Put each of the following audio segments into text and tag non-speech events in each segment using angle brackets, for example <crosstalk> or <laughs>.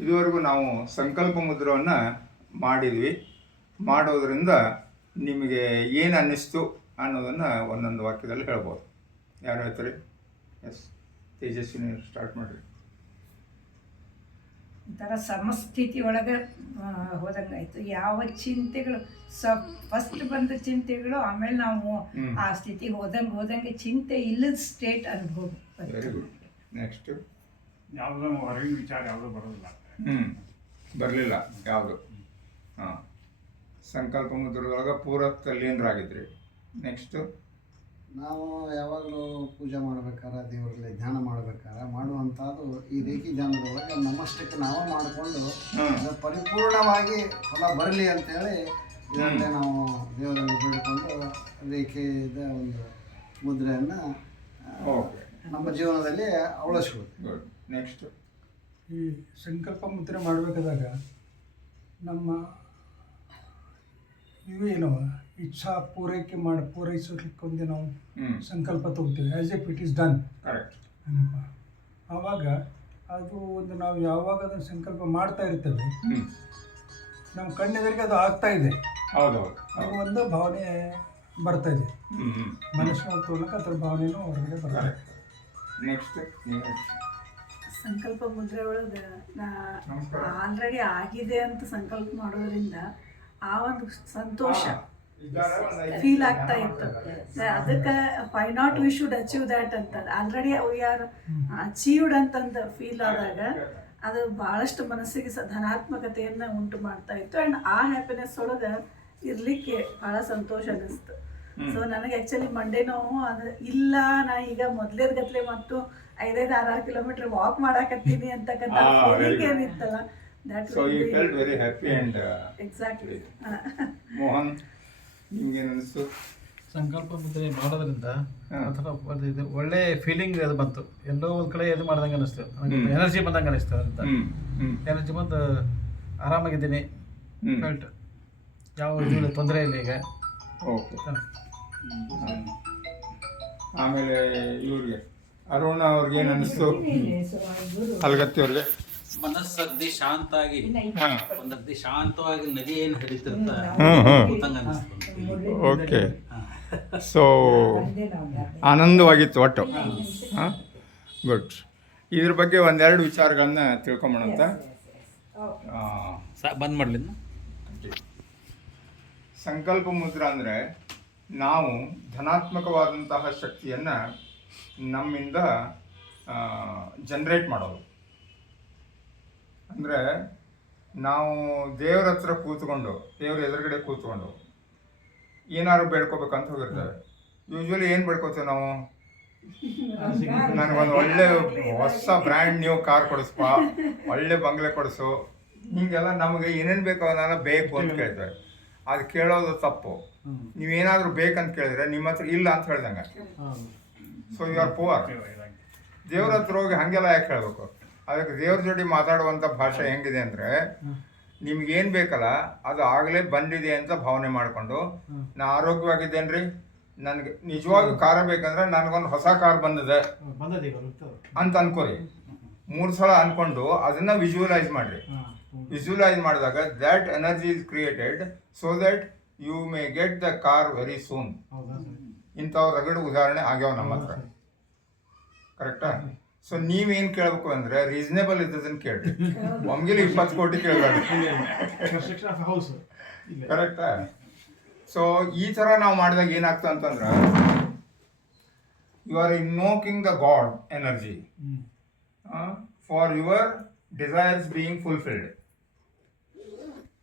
ಇದುವರೆಗೂ ನಾವು ಸಂಕಲ್ಪ ಮುದ್ರವನ್ನು ಮಾಡಿದ್ವಿ. ಮಾಡೋದರಿಂದ ನಿಮಗೆ ಏನು ಅನ್ನಿಸ್ತು ಅನ್ನೋದನ್ನು ಒಂದೊಂದು ವಾಕ್ಯದಲ್ಲಿ ಹೇಳ್ಬೋದು. ಯಾರು ಹೇಳ್ತಾರೆ? ಎಸ್ ತೇಜಸ್ವಿನಿ ಸ್ಟಾರ್ಟ್ ಮಾಡಿರಿ. ಒಂಥರ ಸಮಸ್ಥಿತಿ ಒಳಗೆ ಹೋದಂಗಾಯ್ತು. ಯಾವ ಚಿಂತೆಗಳು ಸ ಫಸ್ಟ್ ಬಂದ ಚಿಂತೆಗಳು ಆಮೇಲೆ ನಾವು ಆ ಸ್ಥಿತಿಗೆ ಹೋದಂಗೆ ಹೋದಂಗೆ ಚಿಂತೆ ಇಲ್ಲದ ಸ್ಟೇಟ್ ಅನುಭವ ವೆರಿ ಗುಡ್ ನೆಕ್ಸ್ಟ್ ಯಾವುದೋ ಹೊರಗಿನ ವಿಚಾರ ಯಾವುದೂ ಬರೋದಿಲ್ಲ. ಹ್ಞೂ ಬರಲಿಲ್ಲ ಯಾವುದು? ಹಾಂ. ಸಂಕಲ್ಪ ಮುದ್ರದೊಳಗೆ ಪೂರ ತಲ್ಲೀನರಾಗಿದ್ರಿ ನೆಕ್ಸ್ಟು ನಾವು ಯಾವಾಗಲೂ ಪೂಜೆ ಮಾಡ್ಬೇಕಾರೆ ದೇವರಲ್ಲಿ ಧ್ಯಾನ ಮಾಡ್ಬೇಕಾರೆ ಮಾಡುವಂಥದ್ದು ಈ ರೇಖಿ ಧ್ಯಾನದೊಳಗೆ ನಮ್ಮಷ್ಟಕ್ಕೆ ನಾವು ಮಾಡಿಕೊಂಡು. ಅದು ಪರಿಪೂರ್ಣವಾಗಿ ಫಲ ಬರಲಿ ಅಂತೇಳಿ ಇದರಲ್ಲೇ ನಾವು ದೇವರಲ್ಲಿ ಬೇಡಿಕೊಂಡು ರೇಖೆದ ಒಂದು ಮುದ್ರೆಯನ್ನು ನಮ್ಮ ಜೀವನದಲ್ಲಿ ಅಳವಡಿಸ್ಬೋದು ಗುಡ್ ನೆಕ್ಸ್ಟ್ ಈ ಸಂಕಲ್ಪ ಮುದ್ರೆ ಮಾಡಬೇಕಾದಾಗ ನಮ್ಮ ಇವೇನು ಇಚ್ಛಾ ಪೂರೈಕೆ ಮಾಡಿ ಪೂರೈಸಲಿಕ್ಕೆ ಒಂದು ನಾವು ಸಂಕಲ್ಪ ತಗೋತೀವಿ as if it is done ಆವಾಗ ಅದು ಒಂದು ನಾವು ಯಾವಾಗ ಅದನ್ನು ಸಂಕಲ್ಪ ಮಾಡ್ತಾ ಇರ್ತೇವೆ ನಮ್ಮ ಕಣ್ಣೆದರಿಗೆ ಅದು ಆಗ್ತಾ ಇದೆ. ಅದು ಒಂದು ಭಾವನೆ ಬರ್ತಾ ಇದೆ. ಮನಸ್ಸು ಹ್ಞೂ ಮನಸ್ಸಿನ ತೋಲಕ ಅದರ ಭಾವನೆನೂ ಹೊರಗಡೆ ಬರ್ತಾರೆ ನೆಕ್ಸ್ಟ್ ಸಂಕಲ್ಪ ಮುದ್ರೆ ಒಳಗೆ ನಾ ಆಲ್ರೆಡಿ ಆಗಿದೆ ಅಂತ ಸಂಕಲ್ಪ ಮಾಡೋದ್ರಿಂದ ಆ ಒಂದು ಸಂತೋಷ ಫೀಲ್ ಆಗ್ತಾ ಇತ್ತು. ಅದಕ್ಕೆ why not we should achieve that ಅಂತ. ಆಲ್ರೆಡಿ ವಿ ಆರ್ ಅಚೀವ್ಡ್ ಅಂತಂದು ಫೀಲ್ ಆದಾಗ ಅದು ಭಾಳಷ್ಟು ಮನಸ್ಸಿಗೆ ಸ ಧನಾತ್ಮಕತೆಯನ್ನು ಉಂಟು ಮಾಡ್ತಾ ಇತ್ತು. ಆ್ಯಂಡ್ ಆ ಹ್ಯಾಪಿನೆಸ್ ಒಳಗೆ ಇರಲಿಕ್ಕೆ ಭಾಳ ಸಂತೋಷ ಅನ್ನಿಸ್ತು. ಸೊ ನನಗೆ ಆ್ಯಕ್ಚುಲಿ ಮಂಡೆ ನೋವು ಅದು ಇಲ್ಲ. ನಾ ಈಗ ಮೊದಲೇದ ಗತ್ಲೆ ಮತ್ತು ಐದೈದು ಆರು ಕಿಲೋಮೀಟರ್ ವಾಕ್ ಮಾಡಾಕತ್ತೀನಿ ಅಂತಕ್ಕಂಥ feeling. ಏನಿತ್ತಲ್ಲ that so you felt very happy and exactly Mohan ನಿಮ್ಗೇನು ಅನಿಸ್ತು ಸಂಕಲ್ಪ ಮುದ್ರೆ ಮಾಡೋದ್ರಿಂದ. ಅಥವಾ ಒಳ್ಳೆ ಫೀಲಿಂಗ್ ಅದು ಬಂತು. ಎಲ್ಲೋ ಒಂದು ಕಡೆ ಇದು ಮಾಡ್ದಂಗೆ ಅನಿಸ್ತು. ಎನರ್ಜಿ ಬಂದಂಗೆ ಅನಿಸ್ತು ಅಂತ. ಎನರ್ಜಿ ಬಂದು ಆರಾಮಾಗಿದ್ದೀನಿ. ಫೆಲ್ಟ್ ಯಾವ ತೊಂದರೆ ಇಲ್ಲ ಈಗ. ಓಕೆ. ಆಮೇಲೆ ಇವ್ರಿಗೆ ಅರುಣ ಅವ್ರಿಗೆ ಏನು ಅನಿಸ್ತು? ಅಲ್ಗತ್ತಿ ಅವ್ರಿಗೆ. ಮನಸ್ಸಗ್ದಿ ಶಾಂತ ಆಗಿ ಹಾಂ. ಒಂದಗ್ದಿ ಶಾಂತವಾಗಿ ನದಿ ಏನು ಹರಿತಿರ್ತ ಹ್ಮ್, ಹ್ಮ್. ಓಕೆ. ಸೊ ಆನಂದವಾಗಿತ್ತು ಒಟ್ಟು. ಹಾಂ. ಗುಡ್ ಇದ್ರ ಬಗ್ಗೆ ಒಂದೆರಡು ವಿಚಾರಗಳನ್ನ ತಿಳ್ಕೊಂಬೋಣ ಅಂತ ಸಾ ಬಂದ್ ಮಾಡ್ಲಿ ಸಂಕಲ್ಪ ಮುದ್ರ ಅಂದರೆ ನಾವು ಧನಾತ್ಮಕವಾದಂತಹ ಶಕ್ತಿಯನ್ನು ನಮ್ಮಿಂದ ಜನ್ರೇಟ್ ಮಾಡೋದು. ಅಂದರೆ ನಾವು ದೇವ್ರ ಹತ್ರ ಕೂತ್ಕೊಂಡು ದೇವ್ರ ಎದುರುಗಡೆ ಕೂತ್ಕೊಂಡು ಏನಾದ್ರು ಬೇಡ್ಕೋಬೇಕಂತ ಹೋಗಿರ್ತೇವೆ ಯೂಶ್ವಲಿ ಏನು ಬೇಡ್ಕೋತೇವೆ ನಾವು? ನನಗೊಂದು ಒಳ್ಳೆ <laughs> ಹೊಸ ಬ್ರ್ಯಾಂಡ್ ನ್ಯೂ ಕಾರ್ ಕೊಡಿಸ್ಪ ಒಳ್ಳೆ ಬಂಗ್ಲೆ ಕೊಡಿಸು ಹೀಗೆಲ್ಲ ನಮಗೆ ಏನೇನು ಬೇಕೋ ಅದನ್ನೆಲ್ಲ ಬೇಕು ಅಂತ ಕೇಳ್ತೇವೆ ಅದು ಕೇಳೋದು ತಪ್ಪು. ನೀವೇನಾದರೂ ಬೇಕಂತ ಕೇಳಿದ್ರೆ ನಿಮ್ಮ ಹತ್ರ ಇಲ್ಲ ಅಂತ ಹೇಳ್ದಂಗೆ ಸೊ ಯು ಆರ್ ಪುವರ್ ದೇವ್ರ ಹತ್ರ ಹೋಗಿ ಹಾಗೆಲ್ಲ ಯಾಕೆ ಹೇಳಬೇಕು? ಅದಕ್ಕೆ ದೇವ್ರ ಜೋಡಿ ಮಾತಾಡುವಂಥ ಭಾಷೆ ಹೆಂಗಿದೆ ಅಂದರೆ ನಿಮ್ಗೇನು ಬೇಕಲ್ಲ ಅದು ಆಗಲೇ ಬಂದಿದೆ ಅಂತ ಭಾವನೆ ಮಾಡಿಕೊಂಡು ನಾ ಆರೋಗ್ಯವಾಗಿದ್ದೇನ್ರಿ? ನನಗೆ ನಿಜವಾಗಿ ಕಾರ ಬೇಕಂದ್ರೆ ನನಗೊಂದು ಹೊಸ ಕಾರ್ ಬಂದಿದೆ. ಅಂತ ಅನ್ಕೋರಿ. ಮೂರು ಸಲ ಅನ್ಕೊಂಡು ಅದನ್ನ ವಿಜುವಲೈಸ್ ಮಾಡ್ರಿ. ವಿಜುವಲೈಸ್ ಮಾಡಿದಾಗ that energy is created so that you may get the car very soon ಇಂಥವು ರಗಡು ಉದಾಹರಣೆ ಆಗ್ಯಾವ ನಮ್ಮ ಹತ್ರ. ಕರೆಕ್ಟಾ ಸೊ ನೀವೇನು ಕೇಳಬೇಕು ಅಂದ್ರೆ ರೀಸನೇಬಲ್ ಇದ್ದದನ್ನ ಕೇಳ್ರಿ. ಒಮ್ಗಿಲಿ ಇಪ್ಪತ್ತು ಕೋಟಿ ಕೇಳಬೇಡ. ಹೌಸ್ ಕರೆಕ್ಟಾ ಸೊ ಈ ಥರ ನಾವು ಮಾಡಿದಾಗ ಏನಾಗ್ತದೆ ಅಂತಂದ್ರೆ you are invoking the God energy for your desires being fulfilled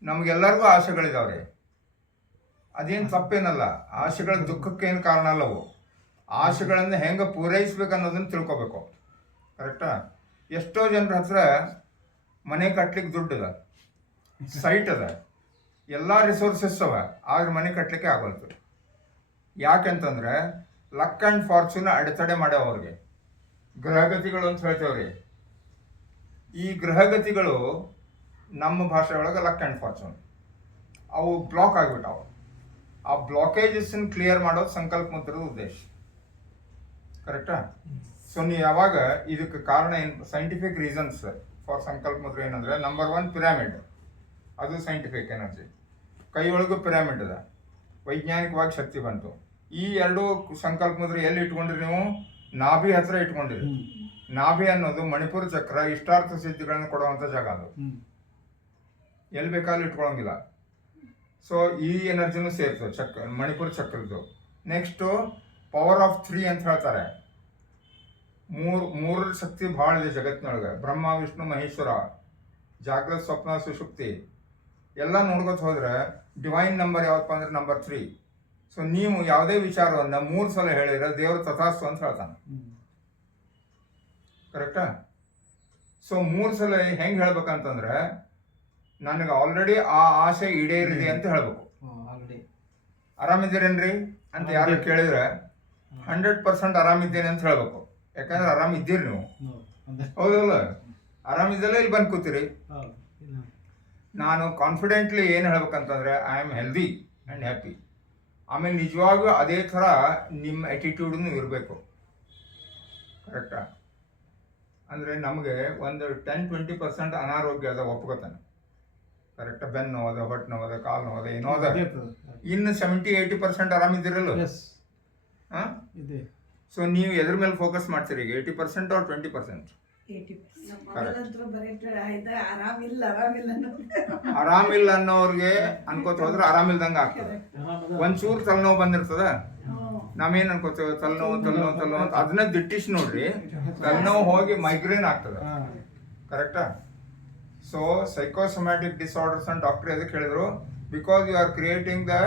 ನಮಗೆಲ್ಲರಿಗೂ ಆಸೆಗಳಿದಾವ್ರಿ. ಅದೇನು ತಪ್ಪೇನಲ್ಲ, ಆಸೆಗಳ ದುಃಖಕ್ಕೇನು ಕಾರಣ ಅಲ್ಲವು ಆಸೆಗಳನ್ನು ಹೆಂಗೆ ಪೂರೈಸ್ಬೇಕು ಅನ್ನೋದನ್ನು ತಿಳ್ಕೊಬೇಕು. ಕರೆಕ್ಟಾ? ಎಷ್ಟೋ ಜನರ ಹತ್ರ ಮನೆ ಕಟ್ಲಿಕ್ಕೆ ದುಡ್ಡು ಅದ ಸೈಟ್ ಅದ, ಎಲ್ಲ ರಿಸೋರ್ಸಸ್ ಅವ, ಆದ್ರೆ ಮನೆ ಕಟ್ಟಲಿಕ್ಕೆ ಆಗೋಲ್ತು. ಯಾಕೆಂತಂದ್ರೆ, ಲಕ್ ಆ್ಯಂಡ್ ಫಾರ್ಚೂನ್ ಅಡೆತಡೆ ಮಾಡ್ಯಾವ ಅವ್ರಿಗೆ. ಗ್ರಹಗತಿಗಳು ಅಂತ ಹೇಳ್ತೇವ್ರಿ. ಈ ಗ್ರಹಗತಿಗಳು ನಮ್ಮ ಭಾಷೆ ಒಳಗೆ ಲಕ್ ಆ್ಯಂಡ್ ಫಾರ್ಚೂನ್ ಅವು ಬ್ಲಾಕ್ ಆಗಿಬಿಟ್ಟಾವ. ಆ ಬ್ಲಾಕೇಜಸ್ಸನ್ನು ಕ್ಲಿಯರ್ ಮಾಡೋದು ಸಂಕಲ್ಪ ಮುದ್ರದ ಉದ್ದೇಶ. ಕರೆಕ್ಟಾ ಸೊ ನೀವು ಯಾವಾಗ ಇದಕ್ಕೆ ಕಾರಣ ಏನು ಸೈಂಟಿಫಿಕ್ ರೀಸನ್ಸ್ ಫಾರ್ ಸಂಕಲ್ಪ ಮುದ್ರೆ ಏನಂದ್ರೆ ನಂಬರ್ ಒನ್ ಪಿರಾಮಿಡ್ ಅದು ಸೈಂಟಿಫಿಕ್ ಎನರ್ಜಿ ಕೈಯೊಳಗೂ ಪಿರಾಮಿಡ್ ಅದ ವೈಜ್ಞಾನಿಕವಾಗಿ ಶಕ್ತಿ ಬಂತು. ಈ ಎರಡು ಸಂಕಲ್ಪ ಮುದ್ರೆ ಎಲ್ಲಿ ಇಟ್ಕೊಂಡ್ರಿ ನೀವು? ನಾಭಿ ಹತ್ರ ಇಟ್ಕೊಂಡಿರಿ. ನಾಭಿ ಅನ್ನೋದು ಮಣಿಪುರ ಚಕ್ರ ಇಷ್ಟಾರ್ಥ ಸಿದ್ಧಿಗಳನ್ನು ಕೊಡುವಂಥ ಜಾಗ ಅದು. ಎಲ್ಲಿ ಬೇಕಾದ್ರೂ ಇಟ್ಕೊಳಂಗಿಲ್ಲ. ಸೊ ಈ ಎನರ್ಜಿನೂ ಸೇರ್ತದೆ ಚಕ್ರ ಮಣಿಪುರ ಚಕ್ರದ್ದು. ನೆಕ್ಸ್ಟು ಪವರ್ ಆಫ್ ತ್ರೀ ಅಂತ ಹೇಳ್ತಾರೆ. ಮೂರು ಮೂರು ಶಕ್ತಿ ಭಾಳ ಇದೆ ಜಗತ್ತಿನೊಳಗೆ. ಬ್ರಹ್ಮ ವಿಷ್ಣು ಮಹೇಶ್ವರ ಜಾಗೃತ ಸ್ವಪ್ನ ಸುಶುಕ್ತಿ. ಎಲ್ಲ ನೋಡ್ಕೋತ ಹೋದ್ರೆ ಡಿವೈನ್ ನಂಬರ್ ಯಾವತ್ತಪ್ಪ ಅಂದ್ರೆ ನಂಬರ್ ತ್ರೀ ಸೊ ನೀವು ಯಾವುದೇ ವಿಚಾರವನ್ನು ಮೂರು ಸಲ ಹೇಳಿದ್ರೆ ದೇವರು ತಥಾಸ್ತು ಅಂತ ಹೇಳ್ತಾನೆ. ಕರೆಕ್ಟಾ ಸೊ ಮೂರು ಸಲ ಹೆಂಗೆ ಹೇಳ್ಬೇಕಂತಂದ್ರೆ ನನಗೆ ಆಲ್ರೆಡಿ ಆ ಆಸೆ ಈಡೇರಿದೆ ಅಂತ ಹೇಳ್ಬೇಕು. ಆರಾಮಿದ್ದೀರೇನ್ರಿ? ಅಂತ ಯಾರು ಕೇಳಿದ್ರೆ ಹಂಡ್ರೆಡ್ ಪರ್ಸೆಂಟ್ ಆರಾಮಿದ್ದೇನೆ ಅಂತ ಹೇಳ್ಬೇಕು. ಯಾಕಂದ್ರೆ ಆರಾಮ್ ಇದ್ದೀರಿ ನೀವು. ಹೌದಲ್ಲ? ಆರಾಮಿದ್ದಲ್ಲ ಇಲ್ಲಿ ಬಂದು ಕೂತೀರಿ. ನಾನು ಕಾನ್ಫಿಡೆಂಟ್ಲಿ ಏನು ಹೇಳ್ಬೇಕಂತಂದ್ರೆ I am healthy and happy ಆಮೇಲೆ ನಿಜವಾಗ್ಲೂ ಅದೇ ಥರ ನಿಮ್ಮ ಆ್ಯಟಿಟ್ಯೂಡ್ನು ಇರಬೇಕು. ಕರೆಕ್ಟಾ ಅಂದರೆ ನಮಗೆ ಒಂದು ಟೆನ್ ಟ್ವೆಂಟಿ ಪರ್ಸೆಂಟ್ ಅನಾರೋಗ್ಯ ಅದ ಒಪ್ಕೋತಾನೆ. ಕರೆಕ್ಟಾ ಬೆನ್ನು ನೋವದ ಹೊಟ್ಟೆ ನೋವದ ಕಾಲು ನೋವದ ಏನೋ ಅದ. ಇನ್ನು ಸೆವೆಂಟಿ ಏಯ್ಟಿ ಪರ್ಸೆಂಟ್ ಆರಾಮಿದ್ದೀರಲ್ಲ ಎಸ್ ಹಾಂ? ಇದೆ. ಸೊ ನೀವು ಎದ್ರ ಮೇಲೆ ಫೋಕಸ್ ಮಾಡ್ತೀರಿ ಈಗ? Eighty percent or twenty percent ಆರಾಮಿಲ್ಲ ಅನ್ನೋರಿಗೆ ಅನ್ಕೋತ ಹೋದ್ರೆ ಆರಾಮಿಲ್ದಂಗೆ ಆಗ್ತದೆ. ಒಂಚೂರು ತಲೆನೋವು ಬಂದಿರ್ತದ? ನಾವೇನು ನಾವೇನ್ ಅನ್ಕೋತೇವೆ? ತಲೆನೋವು ತಲೆನೋವು ತಲೆನೋವು ಅಂತ. ಅದನ್ನ ದಿಟ್ಟಿಸಿ ನೋಡ್ರಿ. ತಲೆನೋವು ಹೋಗಿ ಮೈಗ್ರೇನ್ ಆಗ್ತದೆ. ಕರೆಕ್ಟಾ ಸೊ ಸೈಕೋಸೊಮ್ಯಾಟಿಕ್ ಡಿಸಾರ್ಡರ್ಸ್ ಅಂತ ಡಾಕ್ಟರ್ ಎದಕ್ಕೆ ಹೇಳಿದ್ರು because you are creating the